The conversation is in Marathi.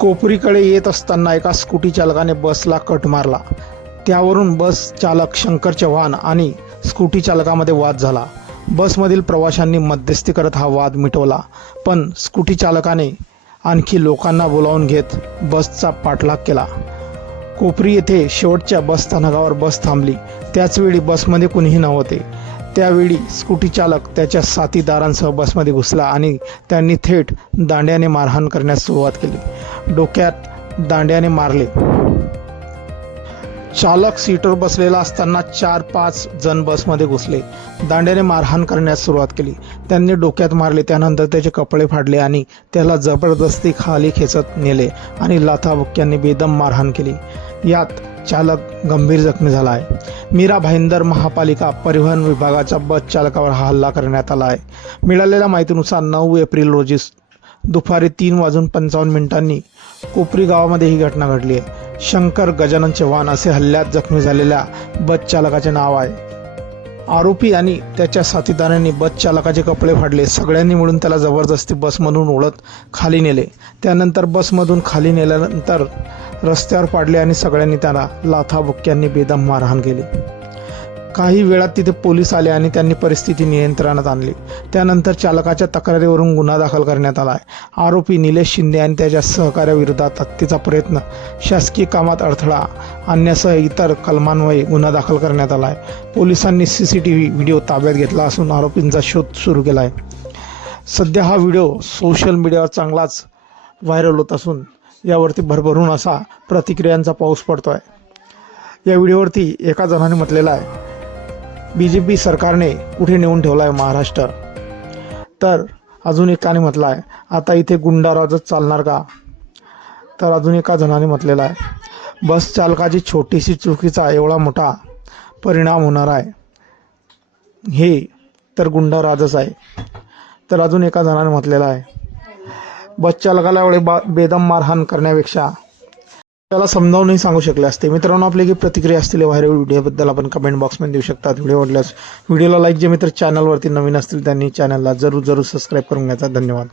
कोपरीकडे येत असताना एका स्कूटी चालकाने बसला कट मारला। त्यावरून बस चालक शंकर चव्हाण आणि स्कूटी चालकामध्ये वाद झाला। बसमधील प्रवाशांनी मध्यस्थी करत हा वाद मिटवला, पण स्कूटी चालकाने आणखी लोकांना बोलावून घेत बसचा पाठलाग केला। कोपरी येथे शेवटच्या बस स्थानकावर बस थांबली। त्याचवेळी बसमध्ये कुणीही नव्हते। त्यावेळी स्कूटी चालक त्याच्या साथीदारांसह बसमध्ये घुसला आणि त्यांनी थेट दांड्याने मारहाण करण्यास सुरुवात केली। डोक्यात दांड्याने मारले। चालक सीटवर बसलेला असताना 4-5 जण बसमध्ये घुसले, दांड्याने मारहाण करण्यास सुरुवात केली। त्यांनी डोक्यात मारले, त्यानंतर त्याचे कपडे फाडले आणि त्याला जबरदस्ती खाली खेचत नेले आणि लाथाबुक्क्यांनी बेदम मारहाण केली। यात चालक गंभीर जखमी झाला आहे। मीरा भाईंदर महापालिका परिवहन विभागाच्या बस चालकावर हा हल्ला करण्यात आला आहे। मिळालेल्या माहितीनुसार 9 एप्रिल रोजी दुपारी 3:55 कोपरी गावामध्ये ही घटना घडली आहे। शंकर गजानन चव्हाण असे हल्ल्यात जखमी झालेल्या बस चालकाचे नाव आहे। आरोपी आणि त्याच्या साथीदारांनी बस चालकाचे कपडे फाडले। सगळ्यांनी मिळून त्याला जबरदस्ती बसमधून ओढत खाली नेले। त्यानंतर बसमधून खाली नेल्यानंतर रस्त्यावर पाडले आणि सगळ्यांनी त्याला लाथाबुक्क्यांनी बेदम मारहाण केली। काही वेळात तिथे पोलीस आले आणि त्यांनी परिस्थिती नियंत्रणात आणली। त्यानंतर चालकाच्या तक्रारीवरून गुन्हा दाखल करण्यात आला आहे। आरोपी निलेश शिंदे आणि त्याच्या सहकार्याविरोधात हत्येचा प्रयत्न, शासकीय कामात अडथळा आणण्यासह इतर कलमांन्वये गुन्हा दाखल करण्यात आला आहे। पोलिसांनी CCTV व्हिडिओ ताब्यात घेतला असून आरोपींचा शोध सुरू केला आहे। सध्या हा व्हिडिओ सोशल मीडियावर चांगलाच व्हायरल होत असून यावरती भरभरून असा प्रतिक्रियांचा पाऊस पडतो आहे। या व्हिडिओवरती एका जणाने म्हटलेलं आहे, BJP सरकारने कुठे नेऊन ठेवला आहे महाराष्ट्र। तर अजून एकाने म्हटलं आहे, आता इथे गुंडाराजच चालणार का। तर अजून एका जणाने म्हटलेलं आहे, बस चालकाची छोटीशी चुकीचा एवढा मोठा परिणाम होणार आहे, हे तर गुंडाराजच आहे। तर अजून एका जणाने म्हटलेलं आहे, बस चालकाला एवढे बेदम मारहाण करण्यापेक्षा त्याला समजावूनही सांगू शकले असते। मित्रांनो, आपली की प्रतिक्रिया असतील व्हायरल व्हिडिओबद्दल आपण कमेंट बॉक्समध्ये देऊ शकता। व्हिडिओ आवडल्यास व्हिडिओला लाईक, जे मित्र चॅनलवरती नवीन असतील त्यांनी चॅनलला जरूर सबस्क्राईब करून घ्यायचा। धन्यवाद।